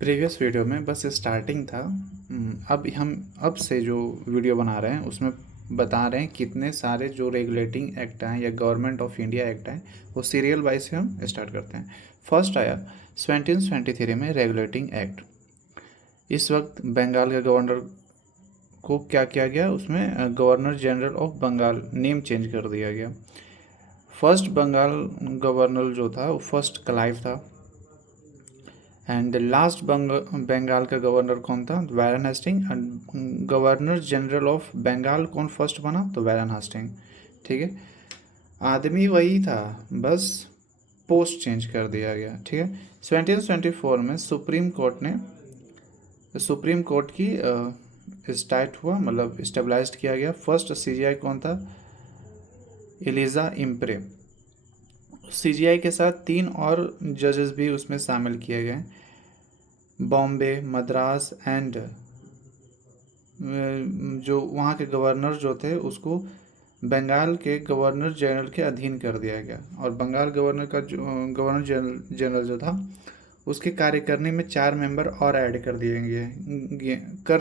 Previous video में बस starting था। अब से जो वीडियो बना रहे हैं उसमें बता रहे हैं कितने सारे जो रेगुलेटिंग एक्ट हैं या गवर्नमेंट ऑफ इंडिया एक्ट हैं वो सीरियल वाइज से हम स्टार्ट करते हैं। फर्स्ट आया 1723 में रेगुलेटिंग एक्ट। इस वक्त बंगाल के गवर्नर को क्या किया गया, उसमें governor general of Bengal name change कर दिया गया। फर्स्ट बंगाल गवर्नर जो था वो फर्स्ट क्लाइव था। एंड लास्ट बंगाल का गवर्नर कौन था? Warren Hasting. And governor general of Bengal कौन फर्स्ट बना? तो वैरन हेस्टिंग। ठीक है, आदमी वही था, बस पोस्ट चेंज कर दिया गया। ठीक है, 1724 में सुप्रीम कोर्ट की स्टार्ट हुआ, मतलब स्टेबलाइज्ड किया गया। फर्स्ट सीजीआई कौन था? एलिजा इम्प्रे। सीजीआई के साथ 3 और जजेस भी उसमें शामिल किए गए, बॉम्बे, मद्रास एंड जो वहाँ के गवर्नर जो थे उसको बंगाल के गवर्नर जनरल के अधीन कर दिया गया। और बंगाल गवर्नर जनरल जो था उसके कार्यकारिणी में 4 मेंबर और ऐड कर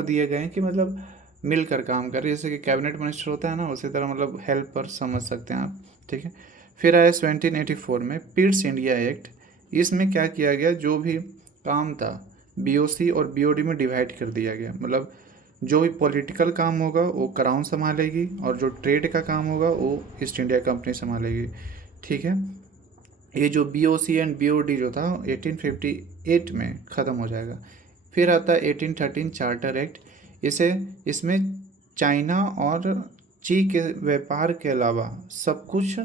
दिए गए कि मतलब मिलकर काम करे, जैसे कि कैबिनेट मिनिस्टर होता है ना, उसी तरह मतलब हेल्प पर समझ सकते हैं आप। ठीक है, फिर आया 1784 में पिट्स इंडिया एक्ट। इसमें क्या किया गया, जो भी काम था बीओसी और बीओडी में डिवाइड कर दिया गया। मतलब जो भी पॉलिटिकल काम होगा वो क्राउन संभालेगी और जो ट्रेड का काम होगा वो ईस्ट इंडिया कंपनी संभालेगी। ठीक है, ये जो बीओसी एंड बीओडी जो था 1858 में ख़त्म हो जाएगा। फिर आता है 1813 चार्टर एक्ट। इसमें चाइना और ची के व्यापार के अलावा सब कुछ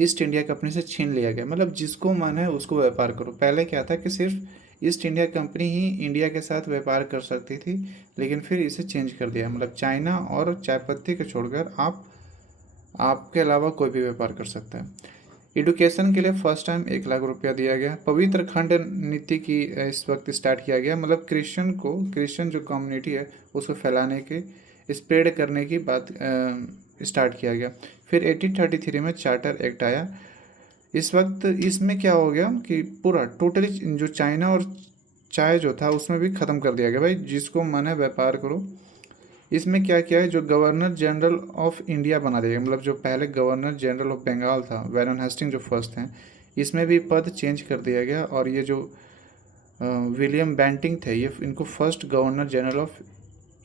ईस्ट इंडिया कंपनी से छीन लिया गया। मतलब जिसको मन है उसको व्यापार करो। पहले क्या था कि सिर्फ ईस्ट इंडिया कंपनी ही इंडिया के साथ व्यापार कर सकती थी, लेकिन फिर इसे चेंज कर दिया। मतलब चाइना और चाय पत्ती को छोड़कर आपके अलावा कोई भी व्यापार कर सकता है। एडुकेशन के लिए फर्स्ट टाइम 1 लाख रुपया दिया गया। पवित्र खंड नीति की इस वक्त स्टार्ट किया गया। मतलब क्रिश्चियन जो कम्युनिटी है उसको फैलाने के, स्प्रेड करने की बात स्टार्ट किया गया। फिर 1833 में चार्टर एक्ट आया। इस वक्त इसमें क्या हो गया कि पूरा टोटली जो चाइना और चाय जो था उसमें भी ख़त्म कर दिया गया। भाई जिसको मन है व्यापार करो। इसमें क्या किया है, जो गवर्नर जनरल ऑफ इंडिया बना दिया गया। मतलब जो पहले गवर्नर जनरल ऑफ बंगाल था वैरन हेस्टिंग जो फर्स्ट हैं, इसमें भी पद चेंज कर दिया गया। और ये जो विलियम बेंटिंग थे ये इनको first governor general of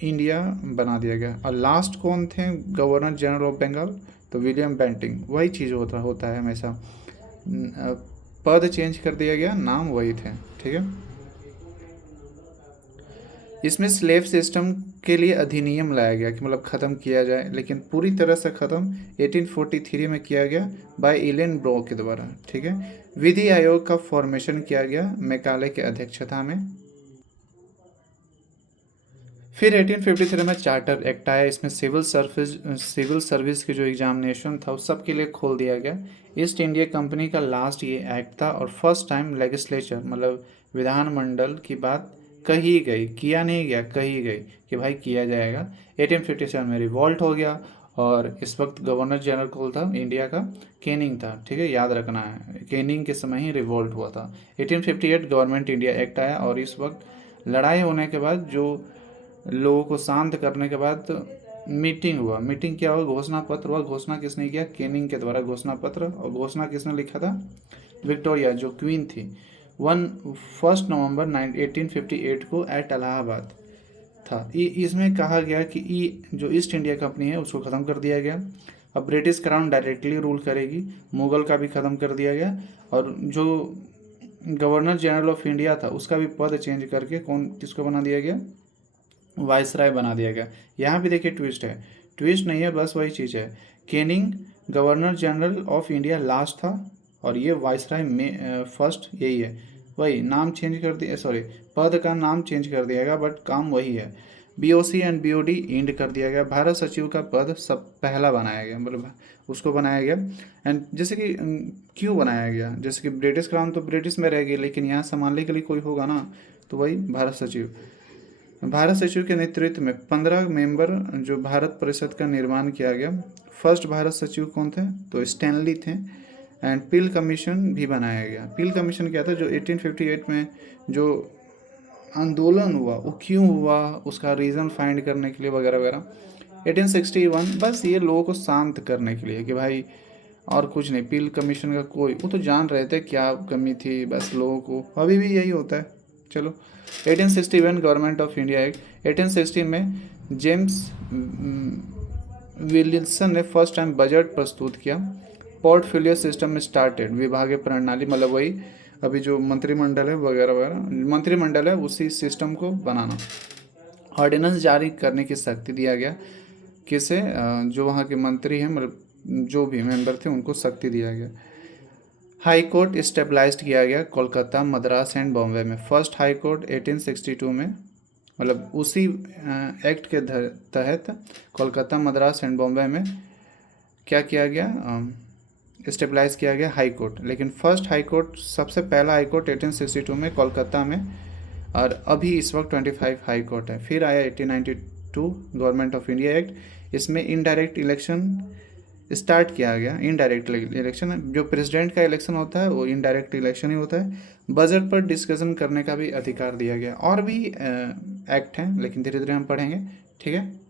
India बना दिया गया। और लास्ट कौन थे गवर्नर जनरल ऑफ बंगाल? तो विलियम बेंटिंग। वही चीज़ होता है हमेशा, पद चेंज कर दिया गया, नाम वही थे। ठीक है, इसमें स्लेव सिस्टम के लिए अधिनियम लाया गया कि मतलब ख़त्म किया जाए, लेकिन पूरी तरह से ख़त्म 1843 में किया गया बाय इलेन ब्रो के द्वारा। ठीक है, विधि आयोग का फॉर्मेशन किया गया मैकाले के अध्यक्षता में। फिर 1853 में चार्टर एक्ट आया। इसमें सिविल सर्विस की जो एग्जामिनेशन था उस सब के लिए खोल दिया गया। ईस्ट इंडिया कंपनी का लास्ट ये एक्ट था और फर्स्ट टाइम लेजिस्लेचर मतलब विधानमंडल की बात कही गई, किया नहीं गया, कही गई कि भाई किया जाएगा। 1857 में रिवॉल्ट हो गया और इस वक्त गवर्नर जनरल कौन था इंडिया का? केनिंग था। ठीक है, याद रखना है, केनिंग के समय ही रिवॉल्ट हुआ था। 1858 गवर्नमेंट इंडिया एक्ट आया और इस वक्त लड़ाई होने के बाद जो लोगों को शांत करने के बाद मीटिंग हुआ। मीटिंग क्या हुआ? घोषणा पत्र हुआ। घोषणा किसने किया? केनिंग के द्वारा घोषणा पत्र। और घोषणा किसने लिखा था? विक्टोरिया जो क्वीन थी। 1 नवंबर 1858 को एट इलाहाबाद था। इसमें कहा गया कि जो ईस्ट इंडिया कंपनी है उसको ख़त्म कर दिया गया। अब ब्रिटिश क्राउन डायरेक्टली रूल करेगी। मुगल का भी ख़त्म कर दिया गया और जो गवर्नर जनरल ऑफ इंडिया था उसका भी पद चेंज करके किसको बना दिया गया? वायसराय बना दिया गया। यहाँ भी देखिए ट्विस्ट है, ट्विस्ट नहीं है, बस वही चीज़ है। Canning governor general of India last था और ये वायसराय में फर्स्ट, यही है। वही नाम चेंज कर दिया, सॉरी पद का नाम चेंज कर दिया गया बट काम वही है। बीओसी एंड बीओडी इंड कर दिया गया। भारत सचिव का पद सब पहला बनाया गया, मतलब उसको बनाया गया। एंड जैसे कि क्यों बनाया गया, जैसे कि ब्रिटिश क्राउन तो ब्रिटिश में रहेगी, लेकिन यहाँ संभालने के लिए कोई होगा ना, तो वही भारत सचिव। भारत सचिव के नेतृत्व में 15 मेंबर जो भारत परिषद का निर्माण किया गया। फर्स्ट भारत सचिव कौन थे? तो स्टैनली थे। एंड पील कमीशन भी बनाया गया। पील कमीशन क्या था? जो 1858 में जो आंदोलन हुआ वो क्यों हुआ, उसका रीज़न फाइंड करने के लिए वगैरह वगैरह। 1861 बस ये लोगों को शांत करने के लिए कि भाई और कुछ नहीं। पील कमीशन का कोई, वो तो जान रहे थे क्या कमी थी, बस लोगों को अभी भी यही होता है। चलो 1861 गवर्नमेंट ऑफ इंडिया एक्ट। 1816 में जेम्स विल्सन ने फर्स्ट टाइम बजट प्रस्तुत किया। पोर्टफोलियो सिस्टम स्टार्टेड, विभागीय प्रणाली, मतलब वही अभी जो मंत्रिमंडल है वगैरह वगैरह, मंत्रिमंडल है उसी सिस्टम को बनाना। ऑर्डिनेंस जारी करने की शक्ति दिया गया किसे, जो वहाँ के मंत्री हैं, मतलब जो भी मेंबर थे उनको शक्ति दिया गया। हाई कोर्ट स्टेबलाइज्ड किया गया कोलकाता, मद्रास एंड बॉम्बे में। फर्स्ट हाई कोर्ट 1862 में, मतलब उसी एक्ट के तहत कोलकाता, मद्रास एंड बॉम्बे में क्या किया गया, स्टेबलाइज किया गया हाई कोर्ट। लेकिन फर्स्ट हाई कोर्ट, सबसे पहला हाई कोर्ट 1862 में कोलकाता में, और अभी इस वक्त 25 हाई कोर्ट है। फिर आया 1892 गवर्नमेंट ऑफ इंडिया एक्ट। इसमें इनडायरेक्ट इलेक्शन स्टार्ट किया गया। इनडायरेक्ट इलेक्शन, जो प्रेसिडेंट का इलेक्शन होता है वो इनडायरेक्ट इलेक्शन ही होता है। बजट पर डिस्कशन करने का भी अधिकार दिया गया। और भी एक्ट हैं लेकिन धीरे धीरे हम पढ़ेंगे, ठीक है।